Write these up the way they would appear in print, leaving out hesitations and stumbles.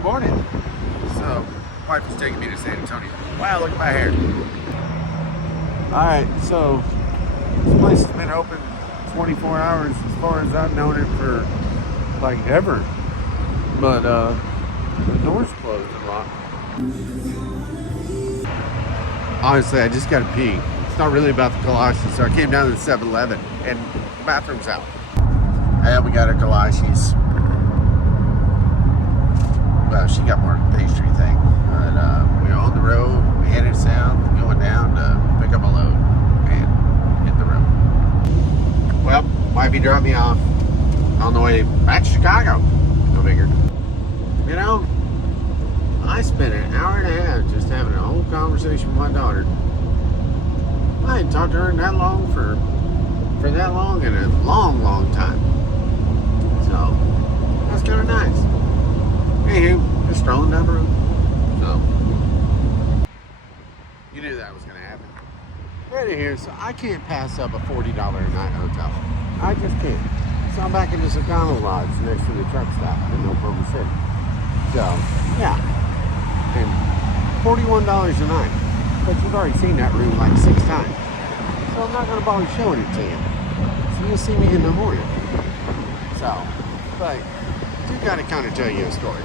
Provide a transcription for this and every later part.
Good morning. So, wife is taking me to San Antonio. Wow, look at my hair. Alright, so this place has been open 24 hours as far as I've known it for like ever. But the door's closed and locked. Honestly, I just gotta pee. It's not really about the galoshes, so I came down to the 7-Eleven and the bathroom's out. And we got our galoshes. Well, she got more pastry thing. But we're on the road, we headed south, going down to pick up a load and hit the road. Well, wifey dropped me off on the way back to Chicago. Go figure. You know, I spent an hour and a half just having a whole conversation with my daughter. I hadn't talked to her in that long for that long in a long time. So, that's kind of nice. Anywho, just strolling down the road. So, you knew that was going to happen. Right here, so I can't pass up a $40 a night hotel. I just can't. So I'm back in the Sakano Lodge next to the truck stop in Oklahoma City. So, yeah. And $41 a night. But you've already seen that room like 6 times. So I'm not going to bother showing it to you. So you'll see me in the morning. So, but I do got to kind of tell you a story.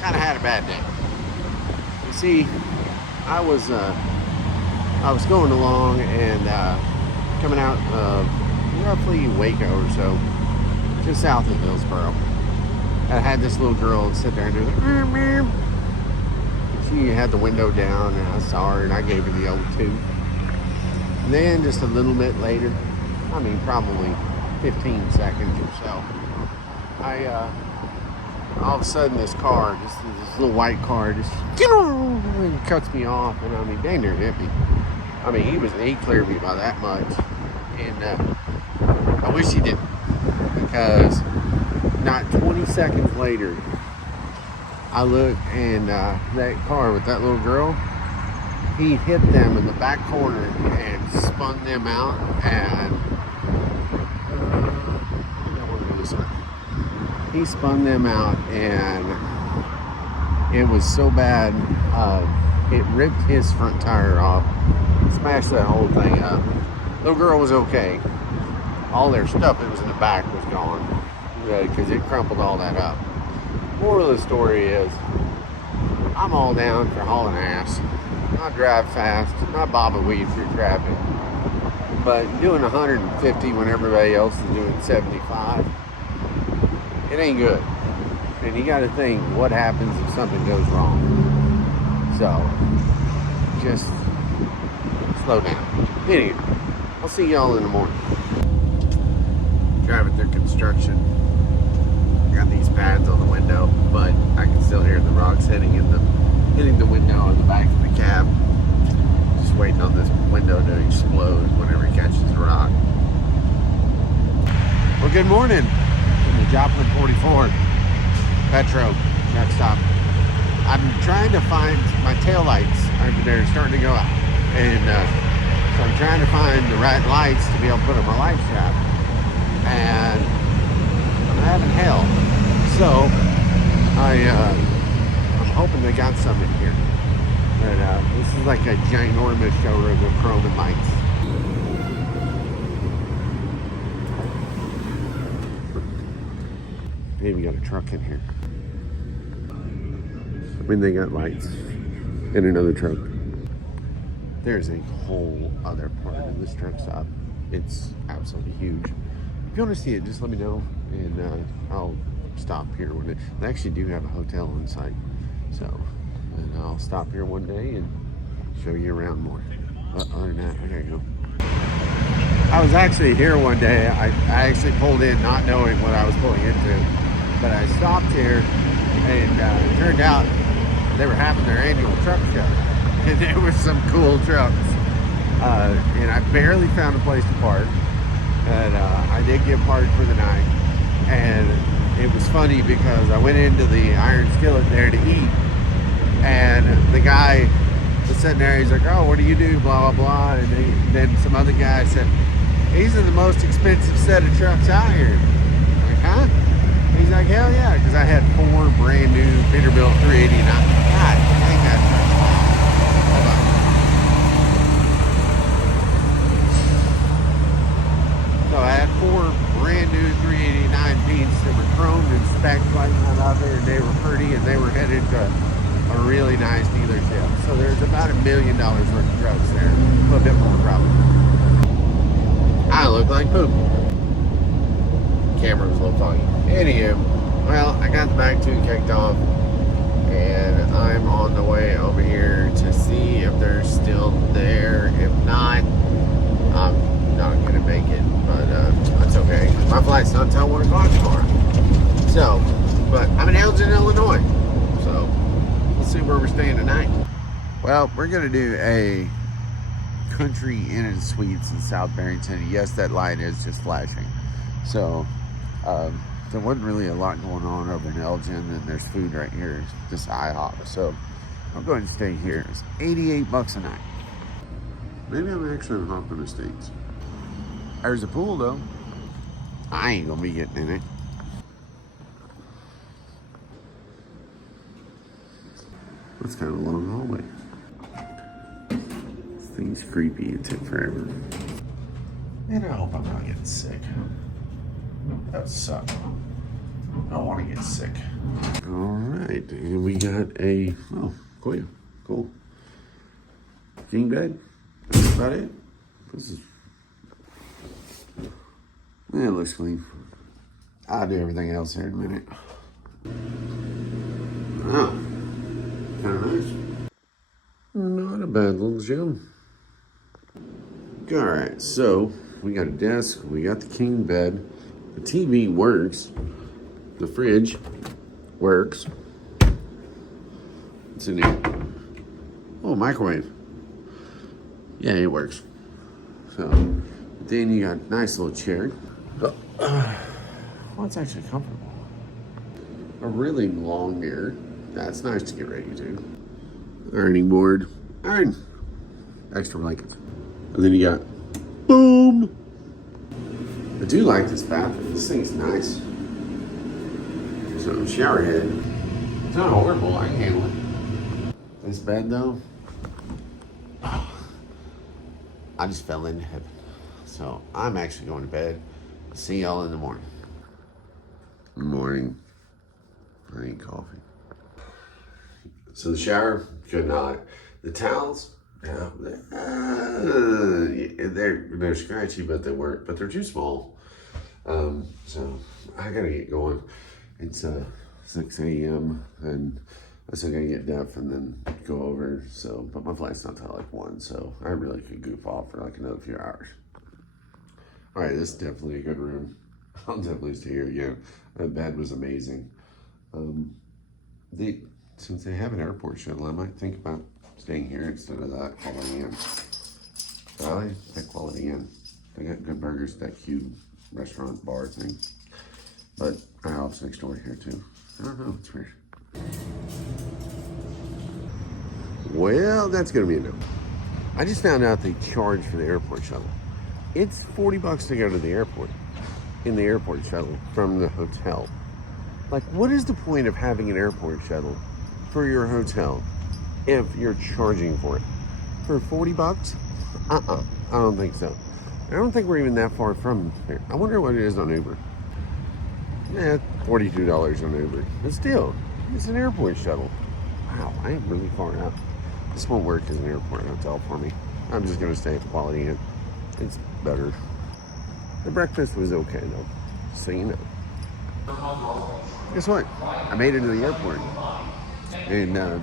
Kind of had a bad day. You see, I was going along and coming out of roughly Waco or so, just south of Hillsboro. I had this little girl sit there and do like, meow. She had the window down and I saw her and I gave her the old toot. And then just a little bit later, I mean probably 15 seconds or so, all of a sudden this car, this little white car, just cuts me off, and I mean, dang near hit me. I mean, he cleared me by that much, and I wish he didn't, because not 20 seconds later, I looked, and that car with that little girl, he hit them in the back corner and spun them out, and he spun them out, and it was so bad, it ripped his front tire off, smashed that whole thing up. Little girl was okay. All their stuff that was in the back was gone, because it crumpled all that up. Moral of the story is, I'm all down for hauling ass. Not drive fast, not bob a weed through traffic, but doing 150 when everybody else is doing 75. It ain't good. And you gotta think, what happens if something goes wrong? So, just slow down. Anyway, I'll see y'all in the morning. Driving through construction. Got these pads on the window, but I can still hear the rocks hitting the window in the back of the cab. Just waiting on this window to explode whenever it catches the rock. Well, good morning. The Joplin 44 Petro truck stop. I'm trying to find my taillights. They're starting to go out, and so I'm trying to find the right lights to be able to put on my light strap, and I'm having hell. So I'm hoping they got some in here. But this is like a ginormous showroom of chrome and lights. They even got a truck in here. I mean, they got lights and another truck. There's a whole other part of this truck stop. It's absolutely huge. If you want to see it, just let me know, and I'll stop here when they actually do have a hotel on site. So, and I'll stop here one day and show you around more. But other than that, I gotta go. I was actually here one day. I actually pulled in not knowing what I was pulling into. But I stopped here, and it turned out they were having their annual truck show. And there were some cool trucks. And I barely found a place to park. And I did get parked for the night. And it was funny because I went into the Iron Skillet there to eat. And the guy was sitting there, he's like, oh, what do you do, blah, blah, blah. And then some other guy said, these are the most expensive set of trucks out here. I'm like, huh? He's like, hell yeah, because I had 4 brand new Peterbilt 389. God dang that truck. Hold on. So I had 4 brand new 389 beats that were chromed and specced right out there, and they were pretty, and they were headed to a really nice dealership. So there's about $1 million worth of trucks there. A little bit more probably. I look like poop. Camera was a little foggy. Anywho, well, I got the back 2 kicked off, and I'm on the way over here to see if they're still there. If not, I'm not gonna make it, but that's okay. My flight's not until 1 o'clock tomorrow. So, but I'm in Elgin, Illinois. So, let's see where we're staying tonight. Well, we're gonna do a Country Inn and Suites in South Barrington. Yes, that light is just flashing. So, there wasn't really a lot going on over in Elgin, and there's food right here, just IHOP. So, I'm going to stay here. It's $88 a night. Maybe I'm actually in Hoffman Estates. There's a pool though. I ain't gonna be getting in it. That's kind of a long hallway. This thing's creepy. It took forever. And I hope I'm not getting sick. That would suck. I don't want to get sick. All right, and we got a cool king bed. That's about it. This is. Yeah, it looks clean. I'll do everything else here in a minute. Oh, kind of nice. Not a bad little gym. All right, so we got a desk, we got the king bed, the TV works, the fridge works. What's in here? Oh, microwave. Yeah, it works. So then you got a nice little chair. Well, it's actually comfortable. A really long mirror. That's nice to get ready to. Ironing board. Iron. Extra blankets. And then you got, boom! I do like this bathroom. This thing's nice. So, shower head. It's not horrible. I can handle it. This bed, though, I just fell into heaven. So, I'm actually going to bed. See y'all in the morning. Morning. I need coffee. So the shower, good night. The towels, they're scratchy, but they work. But they're too small. So I gotta get going. It's 6 a.m. and I still gotta get Def and then go over. So, but my flight's not till like 1, so I really could goof off for like another few hours. All right, this is definitely a good room. I'll definitely stay here again. That bed was amazing. Since they have an airport shuttle, I might think about staying here instead of that Quality Inn. I like that Quality Inn. They got good burgers, that cube restaurant bar thing. But our house next door here too. I don't know, it's weird. Well, that's gonna be a no. I just found out they charge for the airport shuttle. It's $40 to go to the airport in the airport shuttle from the hotel. Like, what is the point of having an airport shuttle for your hotel if you're charging for it? For $40? I don't think so. I don't think we're even that far from here. I wonder what it is on Uber. Yeah, $42 on Uber. But still, it's an airport shuttle. Wow, I am really far out. This won't work as an airport hotel for me. I'm just gonna stay at the Quality Inn. It's better. The breakfast was okay though, so you know. Guess what? I made it to the airport. And I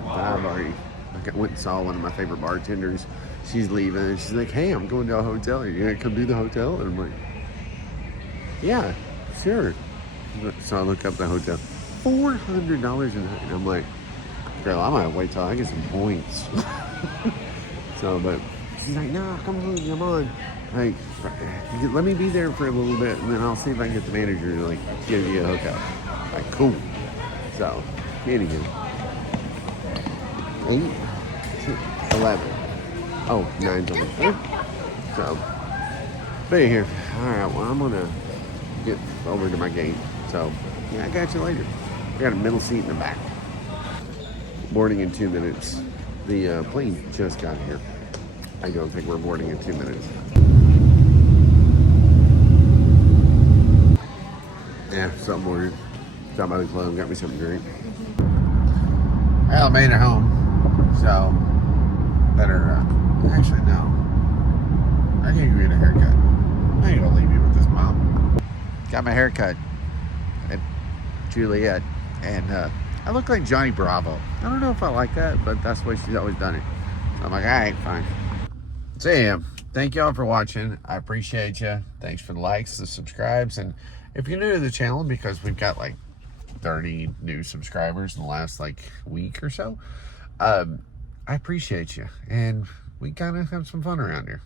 went and saw one of my favorite bartenders. She's leaving and she's like, hey, I'm going to a hotel. Are you gonna come do the hotel? And I'm like, yeah, sure. So I look up the hotel. $400 a night. And I'm like, girl, I might wait till I get some points. So, but she's like, no, come on. Like, let me be there for a little bit, and then I'll see if I can get the manager to, like, give you a hookup. Like, cool. So, anywho. 8 to 11. Oh, 9 to 11. So, but here. All right, well, I'm going to get over to my gate. So, yeah, I got you later. got a middle seat in the back. Boarding in 2 minutes. The plane just got here. I don't think we're boarding in 2 minutes. Yeah, something ordered. Stopped by the club, got me something to drink. Well, I made it home. So, better, actually, no. I can't get a haircut. I ain't gonna leave you with this, Mom. Got my haircut at Juliet, and I look like Johnny Bravo. I don't know if I like that, but that's the way she's always done it. So I'm like, all right, fine. So yeah, thank y'all for watching. I appreciate you. Thanks for the likes, the subscribes, and if you're new to the channel, because we've got like 30 new subscribers in the last like week or so, I appreciate you, and we kind of have some fun around here.